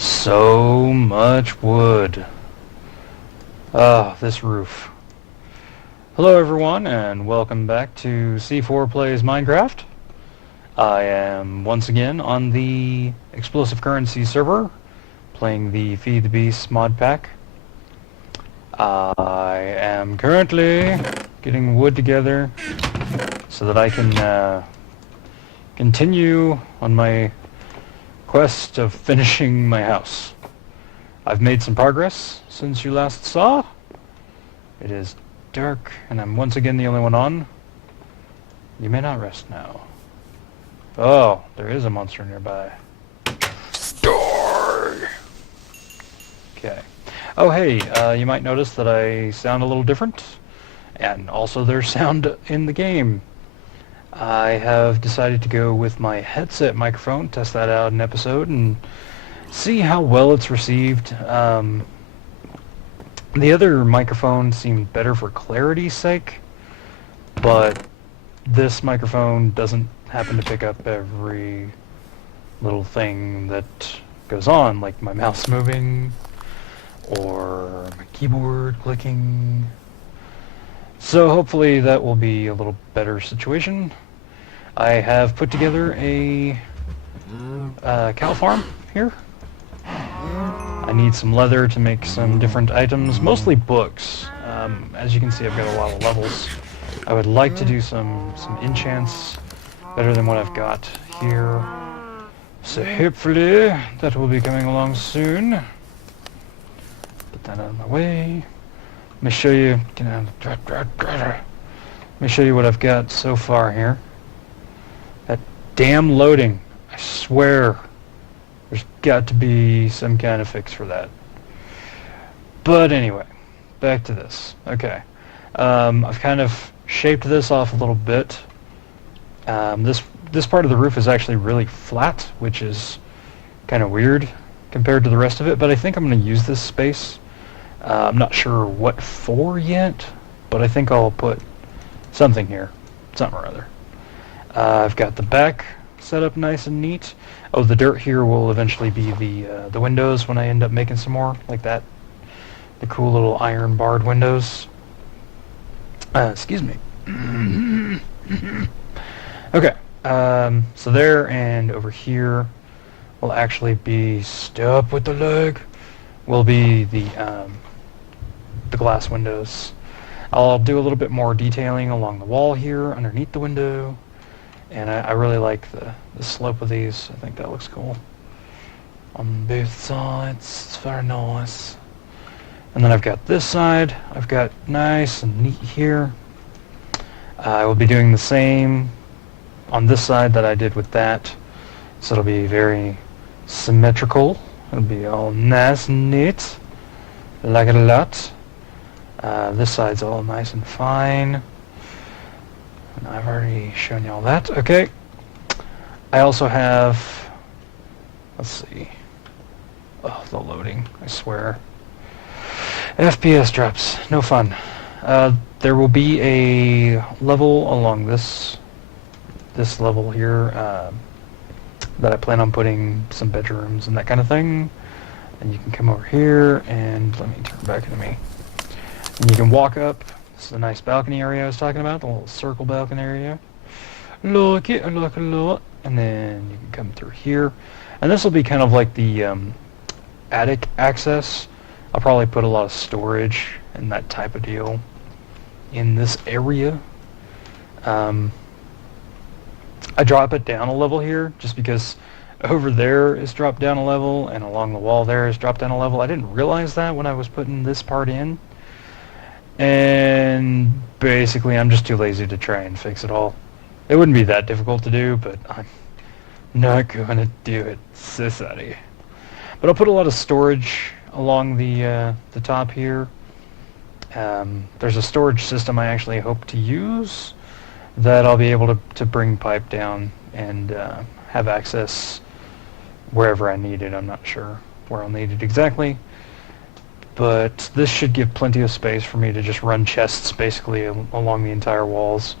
So much wood. Ah, this roof. Hello everyone and welcome back to C4 Plays Minecraft. I am once again on the Explosive Currency server playing the Feed the Beast mod pack. I am currently getting wood together so that I can continue on my quest of finishing my house. I've made some progress since you last saw. It is dark, and I'm once again the only one on. You may not rest now. Oh, there is a monster nearby. Die! Okay. Oh hey, you might notice that I sound a little different, and also there's sound in the game. I have decided to go with my headset microphone, test that out in an episode, and see how well it's received. The other microphone seemed better for clarity's sake, but this microphone doesn't happen to pick up every little thing that goes on, like my mouse moving or my keyboard clicking. So hopefully that will be a little better situation. I have put together a cow farm here. I need some leather to make some different items, mostly books. As you can see, I've got a lot of levels. I would like to do some enchants better than what I've got here. So hopefully that will be coming along soon. Put that out of my way. Let me show you. Let me show you what I've got so far here. That damn loading! I swear, there's got to be some kind of fix for that. But anyway, back to this. Okay, I've kind of shaped this off a little bit. This part of the roof is actually really flat, which is kind of weird compared to the rest of it. But I think I'm going to use this space. I'm not sure what for yet, but I think I'll put something here, something or other. I've got the back set up nice and neat. Oh, the dirt here will eventually be the windows when I end up making some more, like that. The cool little iron barred windows. Excuse me. Okay, so there and over here will actually be, stop with the leg, will be the glass windows. I'll do a little bit more detailing along the wall here, underneath the window, and I really like the slope of these. I think that looks cool. On both sides, it's very nice. And then I've got this side, I've got nice and neat here. I will be doing the same on this side that I did with that, so it'll be very symmetrical. It'll be all nice and neat. I like it a lot. This side's all nice and fine. And I've already shown you all that. Okay. I also have, let's see. Oh, the loading, I swear. FPS drops, no fun. There will be a level along this level here that I plan on putting some bedrooms and that kind of thing. And you can come over here and let me turn back into me. And you can walk up. This is a nice balcony area I was talking about, the little circle balcony area. Look it, look a lot. And then you can come through here. And this will be kind of like the attic access. I'll probably put a lot of storage and that type of deal in this area. I drop it down a level here just because over there is dropped down a level and along the wall there is dropped down a level. I didn't realize that when I was putting this part in. And basically I'm just too lazy to try and fix it all. It wouldn't be that difficult to do, but I'm not going to do it. So sorry. But I'll put a lot of storage along the top here. There's a storage system I actually hope to use that I'll be able to bring pipe down and have access wherever I need it. I'm not sure where I'll need it exactly, but this should give plenty of space for me to just run chests basically along the entire walls,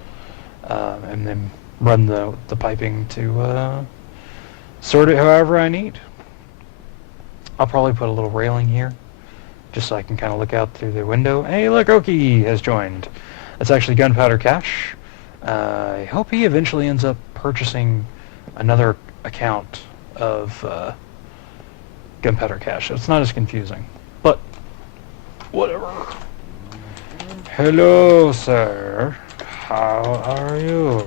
and then run the piping to sort it however I need. I'll probably put a little railing here, just so I can kind of look out through the window. Hey, look, Oki has joined. That's actually Gunpowder Cash. I hope he eventually ends up purchasing another account of Gunpowder Cash. So it's not as confusing, but whatever. Hello, sir. How are you?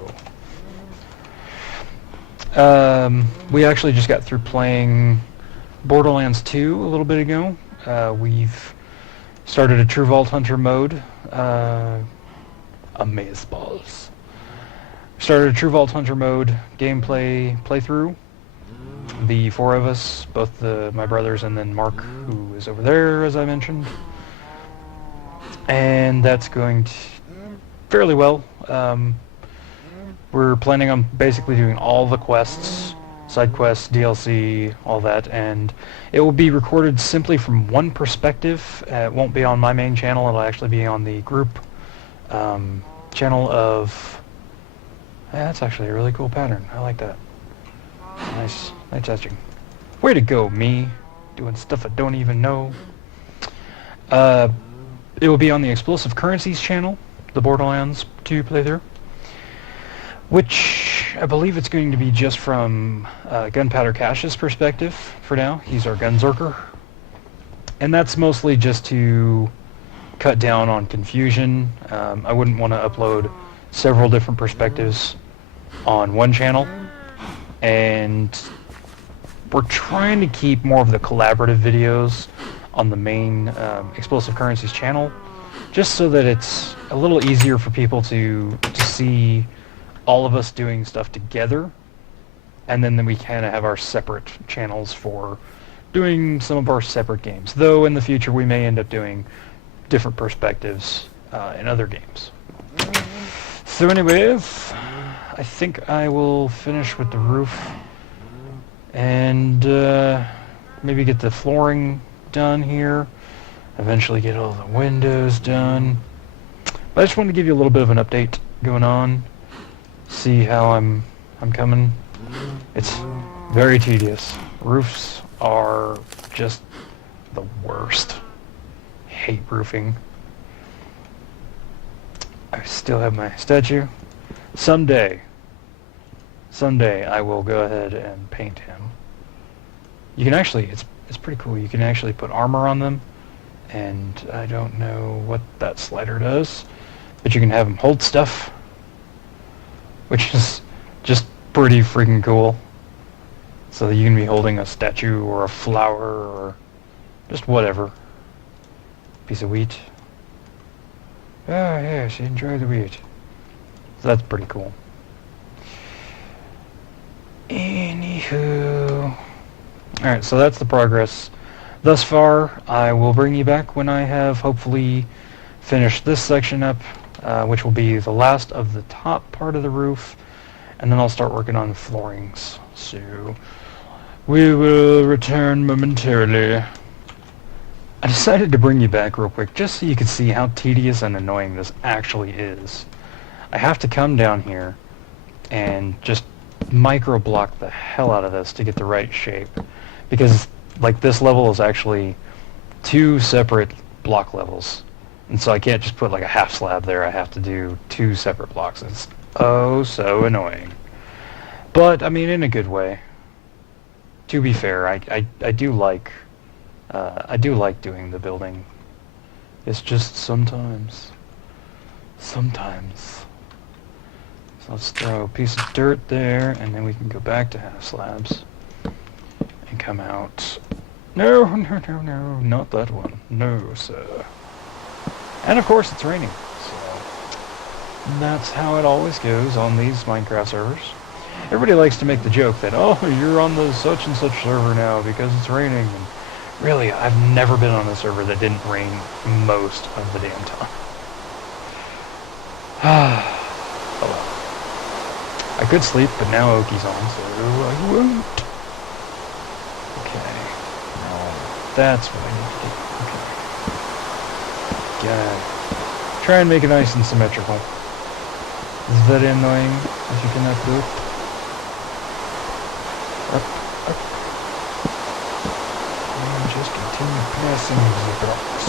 We actually just got through playing Borderlands 2 a little bit ago. We've started a True Vault Hunter mode. Amazeballs. Started a True Vault Hunter mode gameplay playthrough. The four of us, both my brothers and then Mark, who is over there, as I mentioned. And that's going fairly well. We're planning on basically doing all the quests, side quests, DLC, all that, and it will be recorded simply from one perspective. It won't be on my main channel, it'll actually be on the group channel of... Yeah, that's actually a really cool pattern. I like that. Nice etching. Way to go, me. Doing stuff I don't even know. It will be on the Explosive Currencies channel, the Borderlands 2 playthrough, which I believe it's going to be just from Gunpowder Cash's perspective for now. He's our Gunzerker. And that's mostly just to cut down on confusion. I wouldn't want to upload several different perspectives on one channel. And we're trying to keep more of the collaborative videos on the main Explosive Currencies channel, just so that it's a little easier for people to see all of us doing stuff together, and then we kind of have our separate channels for doing some of our separate games. Though in the future we may end up doing different perspectives in other games. So anyways, I think I will finish with the roof and maybe get the flooring done here. Eventually get all the windows done. But I just wanted to give you a little bit of an update going on. See how I'm coming. It's very tedious. Roofs are just the worst. Hate roofing. I still have my statue. Someday I will go ahead and paint him. You can actually, it's pretty cool. You can actually put armor on them, and I don't know what that slider does, but you can have him hold stuff, which is just pretty freaking cool. So that you can be holding a statue or a flower or just whatever. Piece of wheat. Oh yes, enjoy the wheat. So that's pretty cool. Anywho. Alright, so that's the progress thus far. I will bring you back when I have hopefully finished this section up, which will be the last of the top part of the roof, and then I'll start working on floorings. So we will return momentarily. I decided to bring you back real quick just so you can see how tedious and annoying this actually is. I have to come down here and just micro block the hell out of this to get the right shape, because like this level is actually two separate block levels, and so I can't just put like a half slab there. I have to do two separate blocks. It's oh so annoying, but I mean in a good way. To be fair, I do like doing the building. It's just sometimes. So let's throw a piece of dirt there, and then we can go back to half slabs and come out. No, not that one. No, sir. And of course it's raining, so that's how it always goes on these Minecraft servers. Everybody likes to make the joke that, oh, you're on the such and such server now because it's raining. And really, I've never been on a server that didn't rain most of the damn time. Oh well. I could sleep, but now Oki's on, so I won't. Okay. That's what I need to do. Okay. Gotta try and make it nice and symmetrical. It's very annoying if you cannot do it. Up. Passing the blocks.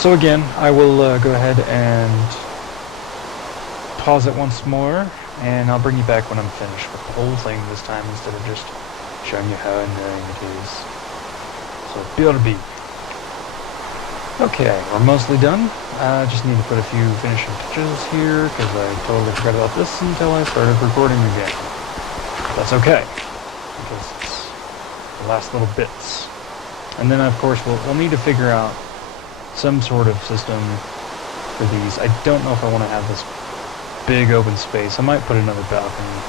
So again, I will go ahead and pause it once more, and I'll bring you back when I'm finished with the whole thing this time instead of just showing you how annoying it is. So BRB. Okay, we're mostly done. I just need to put a few finishing touches here because I totally forgot about this until I started recording again. That's okay, because it's the last little bits. And then of course we'll need to figure out some sort of system for these. I don't know if I want to have this big open space. I might put another balcony.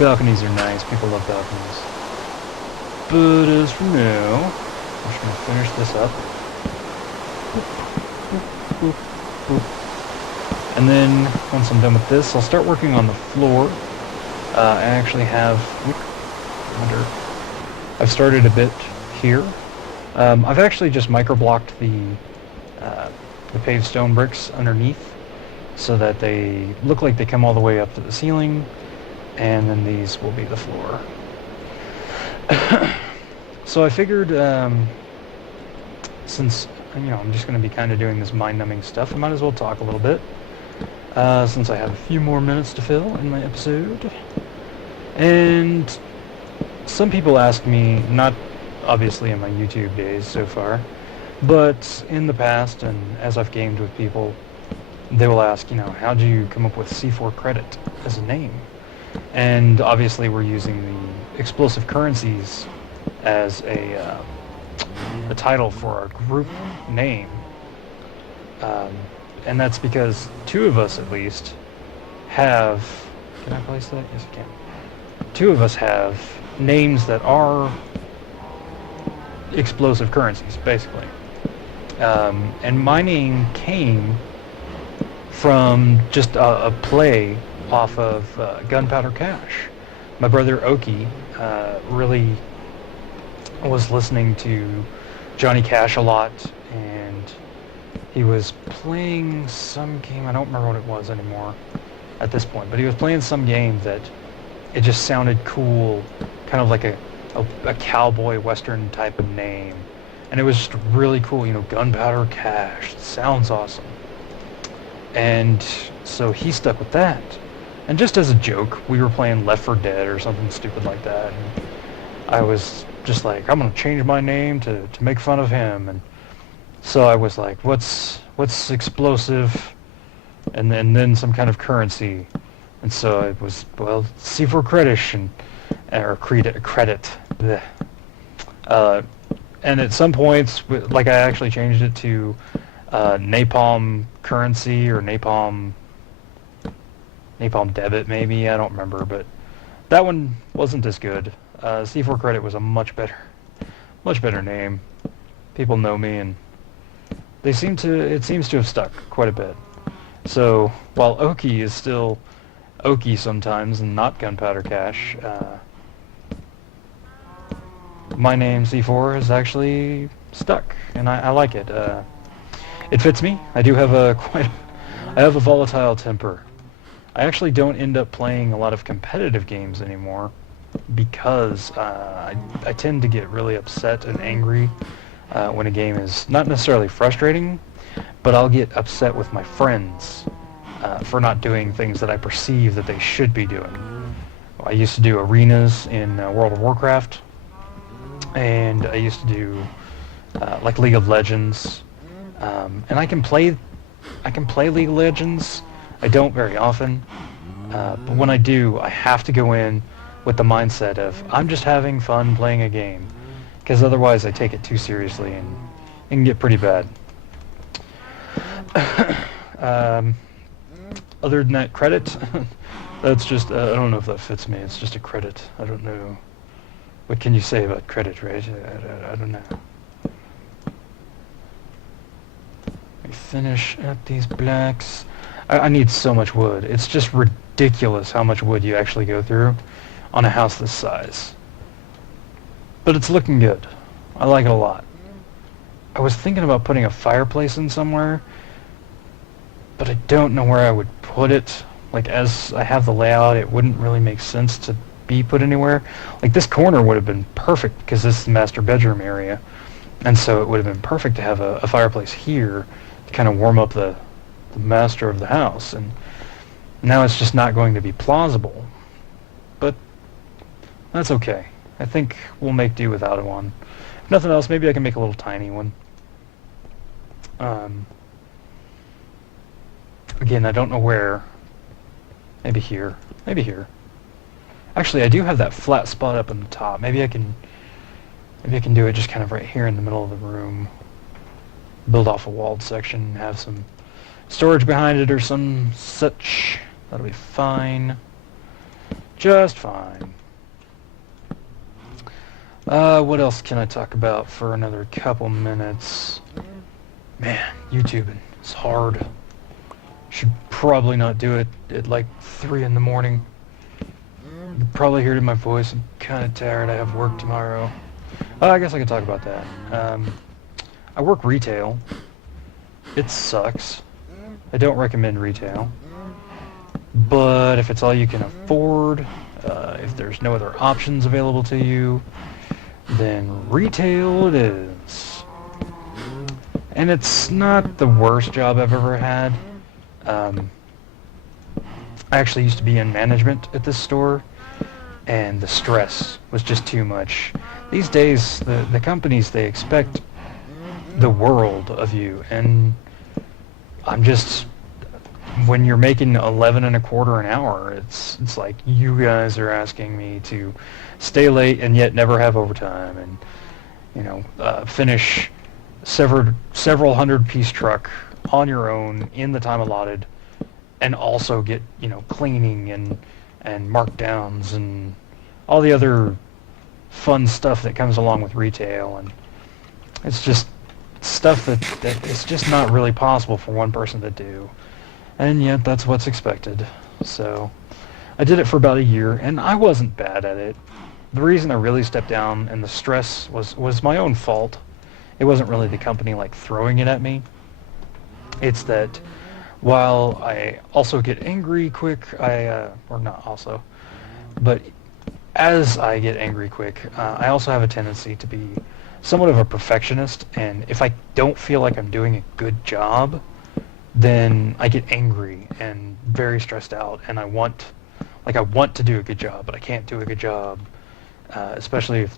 Balconies are nice. People love balconies. But as for now, I'm just going to finish this up. And then once I'm done with this, I'll start working on the floor. I actually have... I've started a bit here. I've actually just micro-blocked the paved stone bricks underneath so that they look like they come all the way up to the ceiling, and then these will be the floor. So I figured, since I'm just going to be kind of doing this mind-numbing stuff, I might as well talk a little bit, since I have a few more minutes to fill in my episode. And some people ask me, not obviously in my YouTube days so far, but in the past, and as I've gamed with people, they will ask, how do you come up with C4 Credit as a name? And obviously we're using the explosive currencies as a title for our group name. And that's because two of us at least have... Can I place that? Yes, I can. Two of us have names that are explosive currencies, basically. And my name came from just a play off of Gunpowder Cash. My brother Oki really was listening to Johnny Cash a lot, and he was playing some game, I don't remember what it was anymore at this point, but he was playing some game that it just sounded cool, kind of like a cowboy western type of name. And it was just really cool, Gunpowder Cash. It sounds awesome. And so he stuck with that. And just as a joke, we were playing Left 4 Dead or something stupid like that. And I was just like, I'm going to change my name to make fun of him. And so I was like, what's explosive? And then some kind of currency. And so it was, well, C4 Credit, or credit. And at some points, I actually changed it to Napalm Currency or Napalm Debit, maybe. I don't remember, but that one wasn't as good. C4 Credit was a much better name. People know me, and it seems to have stuck quite a bit. So while Oki is still Oki sometimes and not Gunpowder Cash, my name C4 is actually stuck, and I like it. It fits me. I do have I have a volatile temper. I actually don't end up playing a lot of competitive games anymore because I tend to get really upset and angry when a game is not necessarily frustrating, but I'll get upset with my friends for not doing things that I perceive that they should be doing. I used to do arenas in World of Warcraft, and I used to do like League of Legends, and I can play League of Legends. I don't very often, but when I do, I have to go in with the mindset of I'm just having fun playing a game, because otherwise I take it too seriously and it can get pretty bad. Other than that, credit, that's just, I don't know if that fits me. It's just a credit. I don't know. What can you say about credit, right? I don't know. Let me finish up these blocks. I need so much wood. It's just ridiculous how much wood you actually go through on a house this size. But it's looking good. I like it a lot. I was thinking about putting a fireplace in somewhere, but I don't know where I would put it. Like, as I have the layout, it wouldn't really make sense to be put anywhere. Like this corner would have been perfect because this is the master bedroom area, and so it would have been perfect to have a fireplace here to kind of warm up the master of the house. And now it's just not going to be plausible, but that's okay. I think we'll make do without one. If nothing else, maybe I can make a little tiny one. Again, I don't know where. Maybe here. Maybe here. Actually, I do have that flat spot up on the top. Maybe I can do it just kind of right here in the middle of the room. Build off a walled section, have some storage behind it or some such. That'll be fine. Just fine. What else can I talk about for another couple minutes? Man, YouTubing is hard. Should probably not do it at like 3 in the morning. You can probably hear it in my voice. I'm kind of tired. I have work tomorrow. I guess I can talk about that. I work retail. It sucks. I don't recommend retail. But if it's all you can afford, if there's no other options available to you, then retail it is. And it's not the worst job I've ever had. I actually used to be in management at this store, and the stress was just too much. These days, the companies, they expect the world of you, and I'm just, when you're making 11 and a quarter an hour, it's like you guys are asking me to stay late and yet never have overtime, and finish several hundred-piece truck on your own in the time allotted, and also get cleaning and markdowns and all the other fun stuff that comes along with retail. And it's just stuff that it's just not really possible for one person to do, and yet that's what's expected. So I did it for about a year, and I wasn't bad at it. The reason I really stepped down and the stress was my own fault. It wasn't really the company throwing it at me. It's that while I also get angry quick, or not also, but as I get angry quick, I also have a tendency to be somewhat of a perfectionist, and if I don't feel like I'm doing a good job, then I get angry and very stressed out, and I want to do a good job, but I can't do a good job, especially if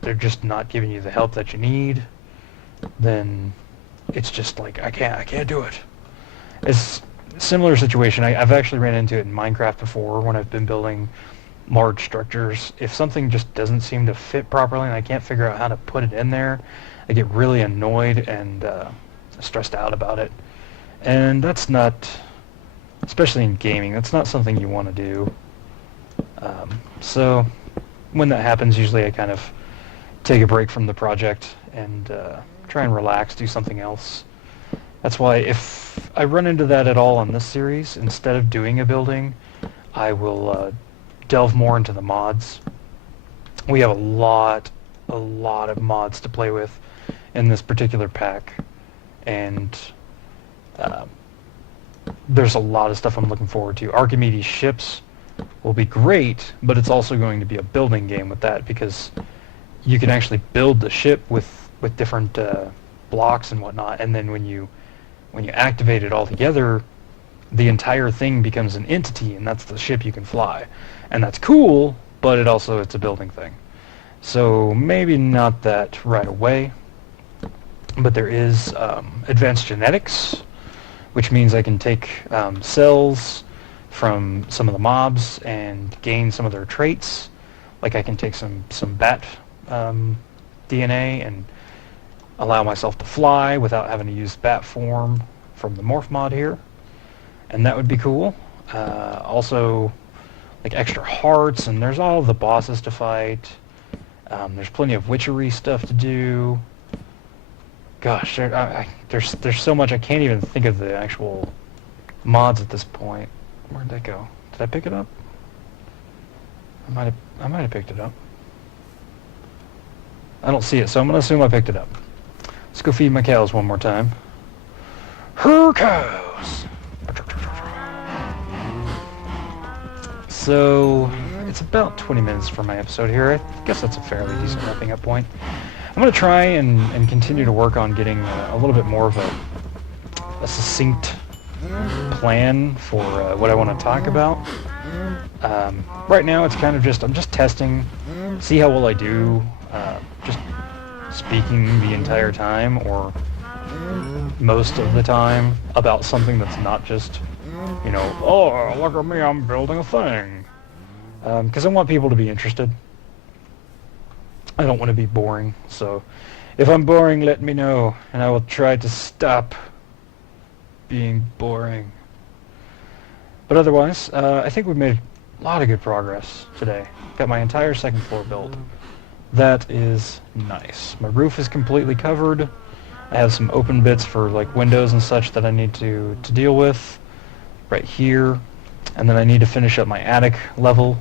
they're just not giving you the help that you need. Then it's just I can't do it. It's a similar situation. I've actually ran into it in Minecraft before when I've been building large structures. If something just doesn't seem to fit properly and I can't figure out how to put it in there, I get really annoyed and stressed out about it. And that's not, especially in gaming, that's not something you want to do. So when that happens, usually I kind of take a break from the project and try and relax, do something else. That's why if I run into that at all on this series, instead of doing a building, I will delve more into the mods. We have a lot of mods to play with in this particular pack, and there's a lot of stuff I'm looking forward to. Archimedes ships will be great, but it's also going to be a building game with that, because you can actually build the ship with different blocks and whatnot, and then when you activate it all together, the entire thing becomes an entity, and that's the ship you can fly. And that's cool, but it's a building thing. So maybe not that right away, but there is advanced genetics, which means I can take cells from some of the mobs and gain some of their traits. Like I can take some bat DNA and allow myself to fly without having to use bat form from the morph mod here, and that would be cool. Also, extra hearts, and there's all of the bosses to fight. There's plenty of witchery stuff to do. Gosh, there's so much I can't even think of the actual mods at this point. Where'd that go? Did I pick it up? I might have picked it up. I don't see it, so I'm gonna assume I picked it up. Let's go feed my cows one more time. Her cows! So, it's about 20 minutes for my episode here. I guess that's a fairly decent wrapping up point. I'm going to try and continue to work on getting a little bit more of a succinct plan for what I want to talk about. Right now it's kind of just, I'm just testing, see how well I do, just speaking the entire time or most of the time about something that's not just, you know, oh, look at me, I'm building a thing. Because I want people to be interested. I don't want to be boring, so if I'm boring, let me know, and I will try to stop being boring. But otherwise, I think we've made a lot of good progress today. Got my entire second floor built. That is nice. My roof is completely covered. I have some open bits for like windows and such that I need to deal with right here. And then I need to finish up my attic level.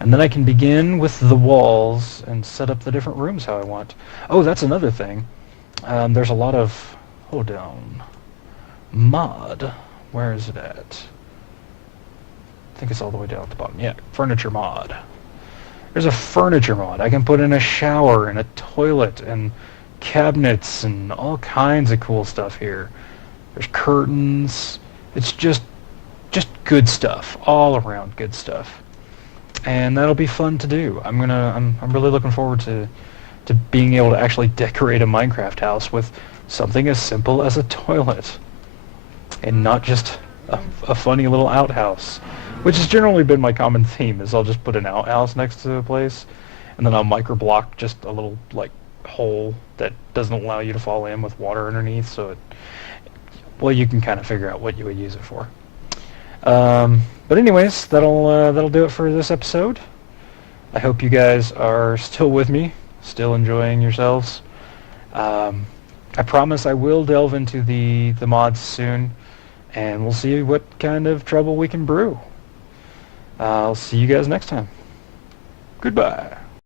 And then I can begin with the walls and set up the different rooms how I want. Oh, that's another thing. There's a lot of... Hold on. Mod. Where is it at? I think it's all the way down at the bottom. Yeah, furniture mod. There's a furniture mod. I can put in a shower and a toilet and cabinets and all kinds of cool stuff here. There's curtains. It's just good stuff. All around good stuff. And that'll be fun to do. I'm really looking forward to being able to actually decorate a Minecraft house with something as simple as a toilet, and not just a funny little outhouse, which has generally been my common theme. Is I'll just put an outhouse next to a place, and then I'll microblock just a little like hole that doesn't allow you to fall in with water underneath. So well, you can kind of figure out what you would use it for. But anyways, that'll do it for this episode. I hope you guys are still with me, still enjoying yourselves. I promise I will delve into the mods soon, and we'll see what kind of trouble we can brew. I'll see you guys next time. Goodbye.